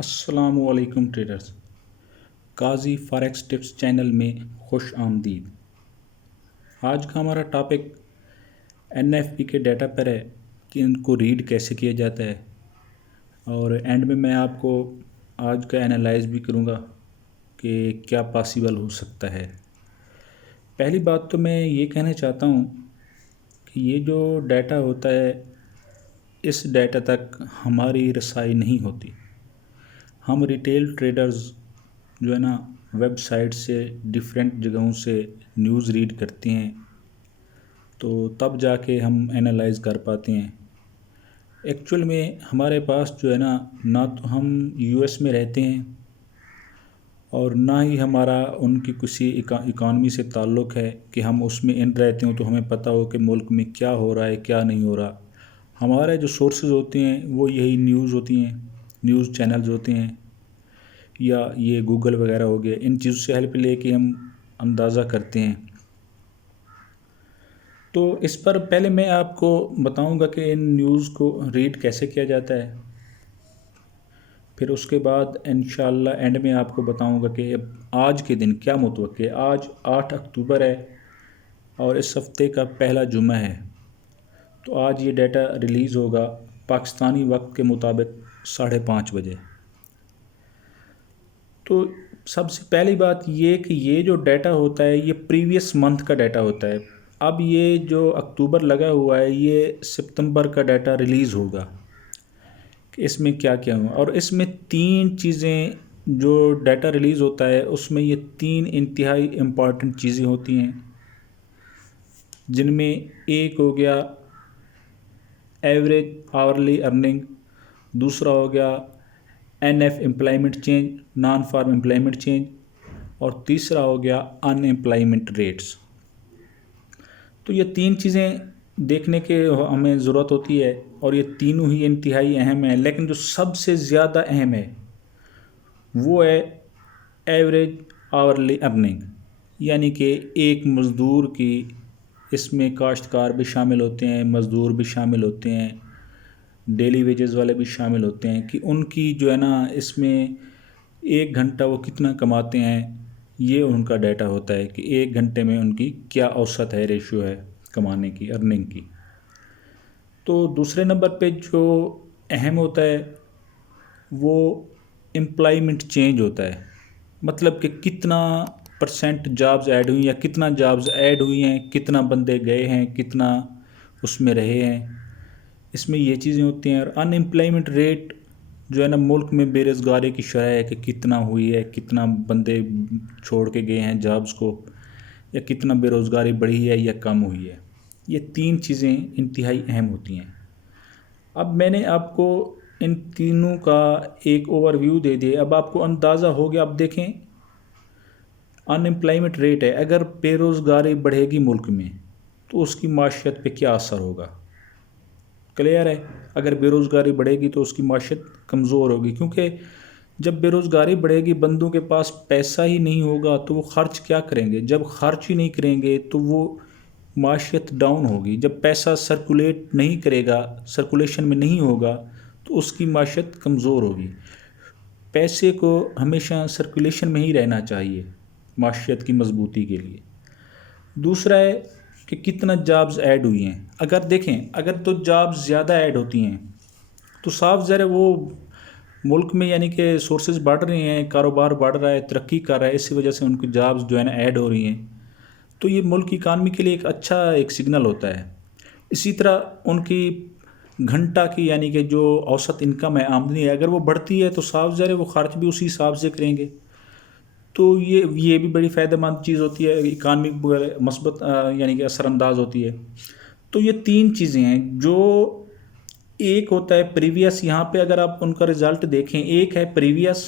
अस्सलामुअलैकुम ट्रेडर्स। काजी forex tips channel में खुश आमदीद। आज का हमारा टॉपिक एनएफपी के डाटा पर है कि इनको रीड कैसे किया जाता है, और एंड में मैं आपको आज का एनालाइज भी करूँगा कि क्या पॉसिबल हो सकता है। पहली बात तो मैं ये कहना चाहता हूँ कि ये जो डाटा होता है, इस डाटा तक हमारी रसाई नहीं होती। हम रिटेल ट्रेडर्स जो है ना, वेबसाइट से डिफरेंट जगहों से न्यूज़ रीड करते हैं, तो तब जाके हम एनालाइज कर पाते हैं। एक्चुअल में हमारे पास जो है ना तो हम यूएस में रहते हैं और ना ही हमारा उनकी किसी इकानमी से ताल्लुक़ है कि हम उसमें इन रहते हो तो हमें पता हो कि मुल्क में क्या हो रहा है क्या नहीं हो रहा। हमारे जो सोर्सेज होते हैं वो यही न्यूज़ होती हैं, न्यूज़ चैनल्स होते हैं, या ये गूगल वगैरह हो गया। इन चीज़ों से हेल्प लेके हम अंदाज़ा करते हैं। तो इस पर पहले मैं आपको बताऊंगा कि इन न्यूज़ को रीड कैसे किया जाता है, फिर उसके बाद इंशाअल्लाह एंड में आपको बताऊंगा कि आज के दिन क्या मुतवक्के है। आज 8 अक्टूबर है और इस हफ्ते का पहला जुमा है। तो आज ये डाटा रिलीज़ होगा पाकिस्तानी वक्त के मुताबिक 5:30 बजे। तो सबसे पहली बात ये कि ये जो डाटा होता है ये प्रीवियस मंथ का डाटा होता है। अब ये जो अक्टूबर लगा हुआ है ये सितंबर का डाटा रिलीज़ होगा कि इसमें क्या क्या हुआ। और इसमें तीन चीज़ें, जो डाटा रिलीज़ होता है उसमें ये तीन इंतहाई इम्पॉर्टेंट चीज़ें होती हैं, जिनमें एक हो गया एवरेज आवरली अर्निंग, दूसरा हो गया NF employment change, non farm employment change, और तीसरा हो गया अनएम्प्लॉयमेंट रेट्स। तो ये तीन चीज़ें देखने के हमें ज़रूरत होती है और ये तीनों ही इंतहाई अहम है, लेकिन जो सबसे ज़्यादा अहम है वो है एवरेज आवरली अर्निंग, यानी कि एक मज़दूर की, इसमें काश्तकार भी शामिल होते हैं, मज़दूर भी शामिल होते हैं, डेली वेजेस वाले भी शामिल होते हैं, कि उनकी जो है ना इसमें एक घंटा वो कितना कमाते हैं। ये उनका डाटा होता है कि एक घंटे में उनकी क्या औसत है, रेशियो है कमाने की, अर्निंग की। तो दूसरे नंबर पे जो अहम होता है वो एम्प्लॉयमेंट चेंज होता है, मतलब कि कितना परसेंट जॉब्स ऐड हुई या कितना जॉब्स ऐड हुई हैं, कितना बंदे गए हैं, कितना उसमें रहे हैं, इसमें ये चीज़ें होती हैं। और अनएम्प्लॉयमेंट रेट जो है ना, मुल्क में बेरोज़गारी की शरह है कि कितना हुई है, कितना बंदे छोड़ के गए हैं जॉब्स को, या कितना बेरोज़गारी बढ़ी है या कम हुई है। ये तीन चीज़ें इंतहाई अहम होती हैं। अब मैंने आपको इन तीनों का एक ओवरव्यू दे दिया, अब आपको अंदाज़ा हो गया। अब देखें, अनएम्प्लॉयमेंट रेट है, अगर बेरोज़गारी बढ़ेगी मुल्क में तो उसकी माशियत पे क्या असर होगा। क्लियर है, अगर बेरोज़गारी बढ़ेगी तो उसकी माशियत कमज़ोर होगी, क्योंकि जब बेरोज़गारी बढ़ेगी बंदों के पास पैसा ही नहीं होगा तो वो ख़र्च क्या करेंगे। जब ख़र्च ही नहीं करेंगे तो वो माशियत डाउन होगी। जब पैसा सर्कुलेट नहीं करेगा, सर्कुलेशन में नहीं होगा, तो उसकी माशियत कमज़ोर होगी। पैसे को हमेशा सर्कुलेशन में ही रहना चाहिए माशियत की मजबूती के लिए। दूसरा है कि कितना जॉब्स ऐड हुई हैं। अगर देखें, अगर तो जॉब्स ज़्यादा ऐड होती हैं तो साफ ज़रा वो मुल्क में, यानी कि सोर्सेज बढ़ रहे हैं, कारोबार बढ़ रहा है, तरक्की कर रहा है, इसी वजह से उनकी जॉब्स जो है ना ऐड हो रही हैं, तो ये मुल्क की इकानमी के लिए एक अच्छा एक सिग्नल होता है। इसी तरह उनकी घंटा की, यानी कि जो औसत इनकम है, आमदनी है, अगर वो बढ़ती है तो साफ ज़रा वो ख़र्च भी उसी हिसाब से करेंगे। तो ये भी बड़ी फ़ायदेमंद चीज़ होती है, इकानमी मस्बत यानी कि असरअंदाज होती है। तो ये तीन चीज़ें हैं। जो एक होता है प्रीवियस, यहाँ पे अगर आप उनका रिज़ल्ट देखें, एक है प्रीवियस,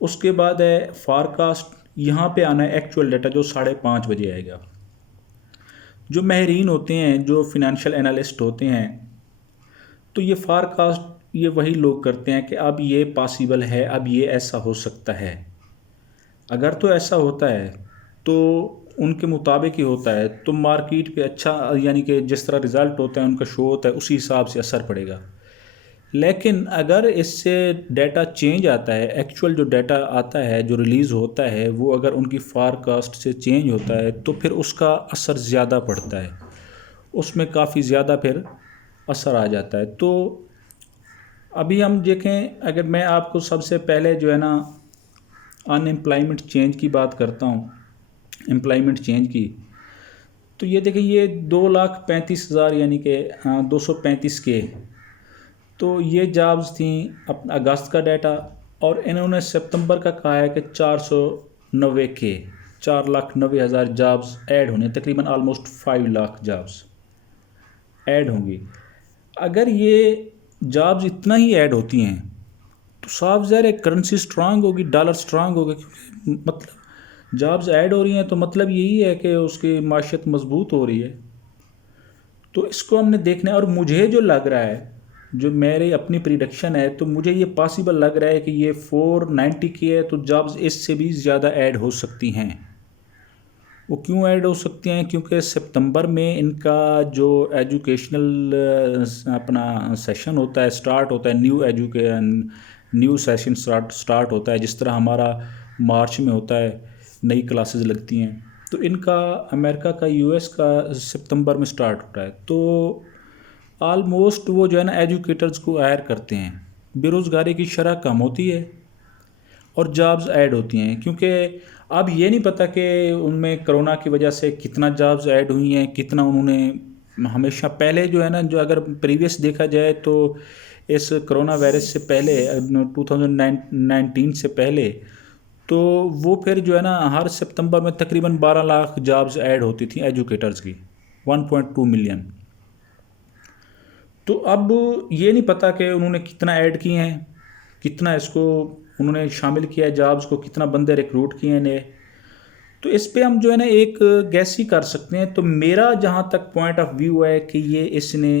उसके बाद है फारकास्ट, यहाँ पे आना है एक्चुअल डाटा जो 5:30 बजे आएगा। जो माहिरीन होते हैं, जो फिनंशियल एनालिस्ट होते हैं, तो ये फारकास्ट ये वही लोग करते हैं कि अब ये पॉसिबल है, अब ये ऐसा हो सकता है। अगर तो ऐसा होता है तो उनके मुताबिक ही होता है, तो मार्केट पे अच्छा, यानी कि जिस तरह रिज़ल्ट होता है उनका शो होता है, उसी हिसाब से असर पड़ेगा। लेकिन अगर इससे डाटा चेंज आता है, एक्चुअल जो डाटा आता है जो रिलीज़ होता है वो अगर उनकी फारकास्ट से चेंज होता है तो फिर उसका असर ज़्यादा पड़ता है, उसमें काफ़ी ज़्यादा फिर असर आ जाता है। तो अभी हम देखें, अगर मैं आपको सबसे पहले जो है ना अनएम्प्लॉयमेंट चेंज की बात करता हूँ, एम्प्लॉयमेंट चेंज की, तो ये देखें, ये 2,35,000 यानी कि 235 के, तो ये जॉब्स थी अपना अगस्त का डाटा। और इन्होंने सितंबर का कहा है कि 490 के, 4,90,000 जॉब्स ऐड होने, तकरीबन ऑलमोस्ट 5 लाख जॉब्स ऐड होंगी। अगर ये जॉब्स इतना ही ऐड होती हैं तो साफ ज़ाहिर है करेंसी स्ट्रांग होगी, डॉलर स्ट्रांग होगा, क्योंकि मतलब जॉब्स ऐड हो रही हैं तो मतलब यही है कि उसकी माशियत मजबूत हो रही है। तो इसको हमने देखना है। और मुझे जो लग रहा है, जो मेरी अपनी प्रिडिक्शन है, तो मुझे ये पॉसिबल लग रहा है कि ये 490 की है तो जॉब्स इससे भी ज़्यादा ऐड हो सकती हैं। वो क्यों ऐड हो सकती हैं? क्योंकि सितंबर में इनका जो एजुकेशनल अपना सेशन होता है, स्टार्ट होता है, न्यू सेशन स्टार्ट होता है, जिस तरह हमारा मार्च में होता है, नई क्लासेस लगती हैं। तो इनका अमेरिका का, यूएस का सितंबर में स्टार्ट होता है। तो ऑलमोस्ट वो जो है ना एजुकेटर्स को हायर करते हैं, बेरोज़गारी की शरह कम होती है और जॉब्स ऐड होती हैं। क्योंकि अब ये नहीं पता कि उनमें कोरोना की वजह से कितना जॉब्स ऐड हुई हैं, कितना उन्होंने, हमेशा पहले जो है ना, जो अगर प्रीवियस देखा जाए तो इस कोरोना वायरस से पहले 2019 से पहले, तो वो फिर जो है ना हर सितंबर में तकरीबन 12 लाख जॉब्स ऐड होती थी एजुकेटर्स की, 1.2 मिलियन। तो अब ये नहीं पता कि उन्होंने कितना ऐड किए हैं, कितना इसको उन्होंने शामिल किया है जॉब्स को, कितना बंदे रिक्रूट किए हैं नए। तो इस पे हम जो है ना एक गैस ही कर सकते हैं। तो मेरा जहाँ तक पॉइंट ऑफ व्यू है कि ये इसने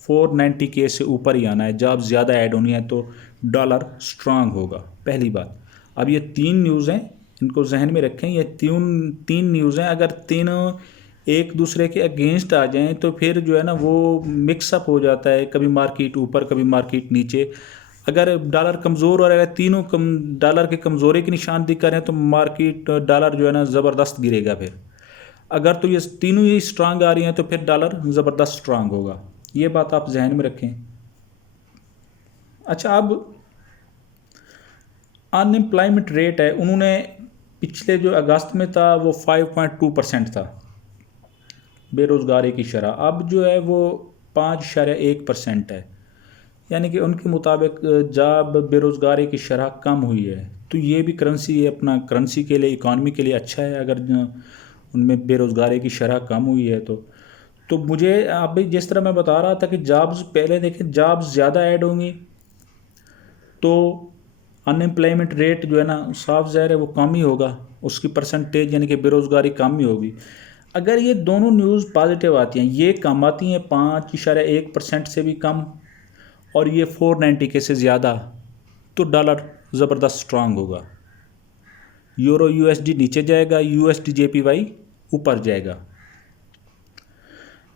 490 के से ऊपर ही आना है, जॉब्स ज़्यादा ऐड होनी है तो डॉलर स्ट्रांग होगा, पहली बात। अब ये 3 न्यूज़ हैं, इनको जहन में रखें, ये तीन न्यूज़ हैं। अगर तीनों एक दूसरे के अगेंस्ट आ जाएं तो फिर जो है ना वो मिक्सअप हो जाता है, कभी मार्केट ऊपर कभी मार्केट नीचे। अगर डॉलर कमज़ोर हो रहा है, तीनों डॉलर की कमज़ोरी की निशानदेही करें तो मार्केट डॉलर जो है ना ज़बरदस्त गिरेगा। फिर अगर तो ये तीनों ही स्ट्रांग आ रही हैं तो फिर डॉलर ज़बरदस्त स्ट्रांग होगा। ये बात आप जहन में रखें। अच्छा, अब अनएम्प्लॉयमेंट रेट है, उन्होंने पिछले जो अगस्त में था वो 5.2% था बेरोज़गारी की शरह, अब जो है वो 5.1% है। यानी कि उनके मुताबिक जॉब बेरोज़गारी की शरह कम हुई है। तो ये भी करेंसी, अपना करेंसी के लिए, इकॉनमी के लिए अच्छा है अगर उनमें बेरोज़गारी की शरह कम हुई है। तो मुझे अभी जिस तरह मैं बता रहा था कि जॉब्स, पहले देखें जॉब्स ज़्यादा ऐड होंगी तो अनएम्प्लॉयमेंट रेट जो है ना साफ ज़ाहिर है वो कम ही होगा, उसकी परसेंटेज यानी कि बेरोज़गारी कम ही होगी। अगर ये दोनों न्यूज़ पॉजिटिव आती हैं, ये कम आती हैं 5.1% से भी कम, और ये 490 के से ज़्यादा, तो डॉलर ज़बरदस्त स्ट्रांग होगा, यूरो यूएसडी नीचे जाएगा, यूएसडी जेपीवाई ऊपर जाएगा।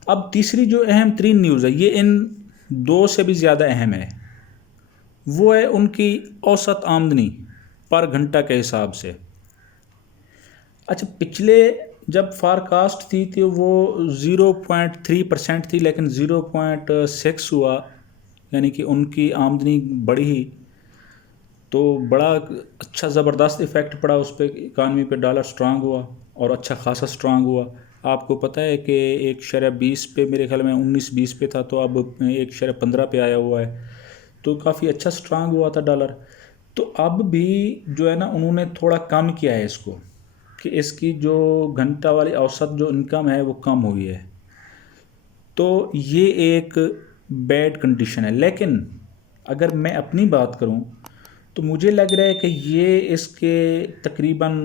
अब तीसरी जो अहम तरीन न्यूज़ है, ये इन दो से भी ज़्यादा अहम है, वो है उनकी औसत आमदनी पर घंटा के हिसाब से। अच्छा, पिछले जब फारकास्ट थी तो वो 0.3% थी, लेकिन 0.6 हुआ, यानी कि उनकी आमदनी बढ़ी, तो बड़ा अच्छा ज़बरदस्त इफ़ेक्ट पड़ा उस पर, इकानमी पे डॉलर स्ट्रांग हुआ और अच्छा खासा स्ट्रांग हुआ। आपको पता है कि एक शरह 20 पे, मेरे ख्याल में 19-20 पे था, तो अब एक शरह 15 पे आया हुआ है, तो काफ़ी अच्छा स्ट्रांग हुआ था डॉलर। तो अब भी जो है ना उन्होंने थोड़ा कम किया है इसको, कि इसकी जो घंटा वाली औसत जो इनकम है वो कम हुई है। तो ये एक बैड कंडीशन है। लेकिन अगर मैं अपनी बात करूं तो मुझे लग रहा है कि ये इसके तकरीबन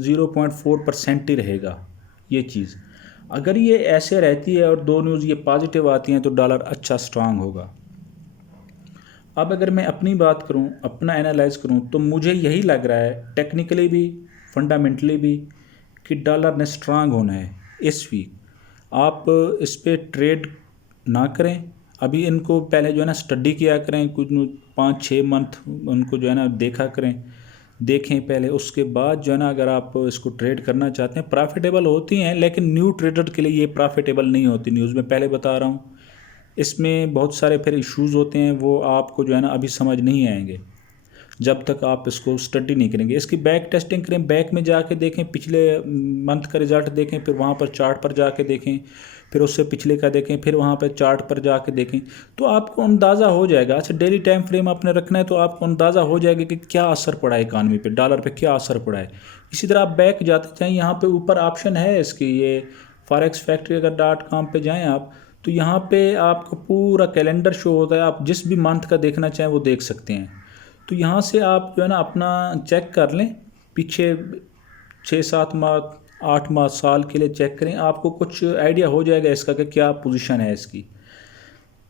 0.4% ही रहेगा ये चीज़। अगर ये ऐसे रहती है और दो न्यूज़ ये पॉजिटिव आती हैं तो डॉलर अच्छा स्ट्रांग होगा। अब अगर मैं अपनी बात करूं, अपना एनालाइज करूं, तो मुझे यही लग रहा है टेक्निकली भी, फंडामेंटली भी, कि डॉलर ने स्ट्रांग होना है इस वीक। आप इस पर ट्रेड ना करें, अभी इनको पहले जो है ना स्टडी किया करें, कुछ 5-6 मंथ उनको जो है ना देखा करें, देखें पहले, उसके बाद जो है ना अगर आप इसको ट्रेड करना चाहते हैं, प्रॉफिटेबल होती हैं लेकिन न्यू ट्रेडर के लिए ये प्रॉफिटेबल नहीं होती, न्यूज़ में पहले बता रहा हूँ। इसमें बहुत सारे फिर इश्यूज़ होते हैं, वो आपको जो है ना अभी समझ नहीं आएंगे जब तक आप इसको स्टडी नहीं करेंगे। इसकी बैक टेस्टिंग करें, बैक में जाके देखें, पिछले मंथ का रिज़ल्ट देखें, फिर वहाँ पर चार्ट पर जाके देखें, फिर उससे पिछले का देखें, फिर वहाँ पर चार्ट पर जाके देखें, तो आपको अंदाज़ा हो जाएगा। अच्छा, डेली टाइम फ्रेम आपने रखना है तो आपको अंदाज़ा हो जाएगा कि क्या असर पड़ा है इकानमी पे, डॉलर पे क्या असर पड़ा है। इसी तरह आप बैक जाते जाएँ, यहाँ पे ऊपर ऑप्शन है इसकी, ये फॉरेक्स फैक्ट्री अगर .com पे जाएँ आप, तो यहाँ पे आपको पूरा कैलेंडर शो होता है, आप जिस भी मंथ का देखना चाहें वो देख सकते हैं। तो यहाँ से आप जो है ना अपना चेक कर लें, पीछे 6-7 माह 8 माह साल के लिए चेक करें, आपको कुछ आइडिया हो जाएगा इसका कि क्या पोजीशन है इसकी।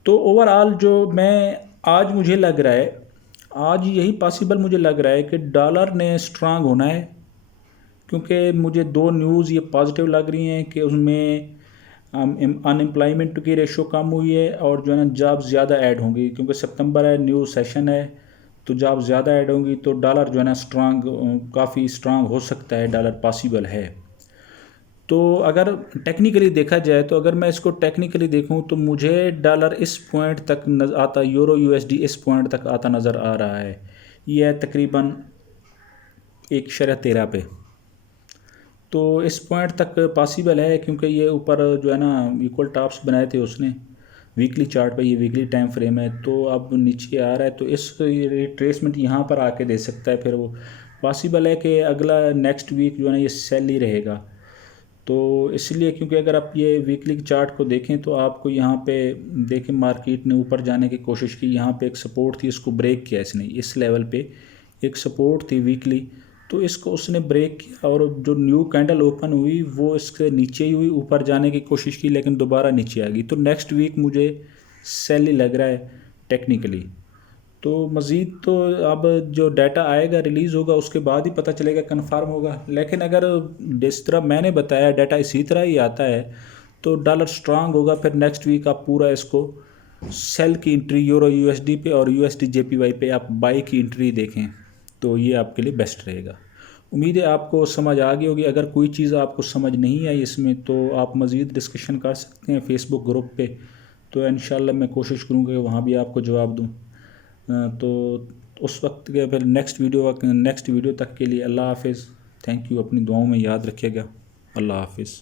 तो ओवरऑल जो मैं आज मुझे लग रहा है, आज यही पॉसिबल मुझे लग रहा है कि डॉलर ने स्ट्रांग होना है, क्योंकि मुझे 2 न्यूज़ ये पॉजिटिव लग रही हैं कि उसमें अनएम्प्लॉयमेंट की रेशो कम हुई है और जो है ना जॉब ज़्यादा ऐड होंगी, क्योंकि सितंबर है, न्यू सेशन है, तो जॉब ज़्यादा ऐड होंगी, तो डॉलर जो है ना काफ़ी स्ट्रांग हो सकता है, डॉलर पॉसिबल है। तो अगर टेक्निकली देखा जाए, तो अगर मैं इसको टेक्निकली देखूं तो मुझे डॉलर इस पॉइंट तक आता, यूरो यूएसडी इस पॉइंट तक आता नज़र आ रहा है। यह है तकरीबन 1.13 पे, तो इस पॉइंट तक पॉसिबल है, क्योंकि ये ऊपर जो है ना इक्वल टॉप्स बनाए थे उसने वीकली चार्ट पे, ये वीकली टाइम फ्रेम है, तो अब नीचे आ रहा है, तो इस रिट्रेसमेंट यहाँ पर आके दे सकता है। फिर वो पॉसिबल है कि अगला नेक्स्ट वीक जो है ना ये सेल ही रहेगा। तो इसलिए, क्योंकि अगर आप ये वीकली चार्ट को देखें तो आपको यहाँ पे देखें, मार्केट ने ऊपर जाने की कोशिश की, यहाँ पे एक सपोर्ट थी, इसको ब्रेक किया इसने, इस लेवल पे एक सपोर्ट थी वीकली, तो इसको उसने ब्रेक किया, और जो न्यू कैंडल ओपन हुई वो इसके नीचे ही हुई, ऊपर जाने की कोशिश की लेकिन दोबारा नीचे आ गई। तो नेक्स्ट वीक मुझे सेल ही लग रहा है टेक्निकली। तो मज़ीद तो अब जो डाटा आएगा, रिलीज़ होगा, उसके बाद ही पता चलेगा, कंफर्म होगा। लेकिन अगर जिस तरह मैंने बताया डाटा इसी तरह ही आता है तो डॉलर स्ट्रांग होगा। फिर नेक्स्ट वीक आप पूरा इसको सेल की एंट्री यूरो यूएसडी पे और यूएसडी जेपीवाई पे आप बाई की एंट्री देखें, तो ये आपके लिए बेस्ट रहेगा। उम्मीद है आपको समझ आ गई होगी। अगर कोई चीज़ आपको समझ नहीं आई इसमें तो आप मज़ीद डिस्कशन कर सकते हैं फेसबुक ग्रुप पे, तो इंशाल्लाह मैं कोशिश करूँगा कि वहाँ भी आपको जवाब दूँ। तो उस वक्त के फिर नेक्स्ट वीडियो तक के लिए अल्लाह हाफिज़। थैंक यू, अपनी दुआओं में याद रखिएगा। अल्लाह हाफिज़।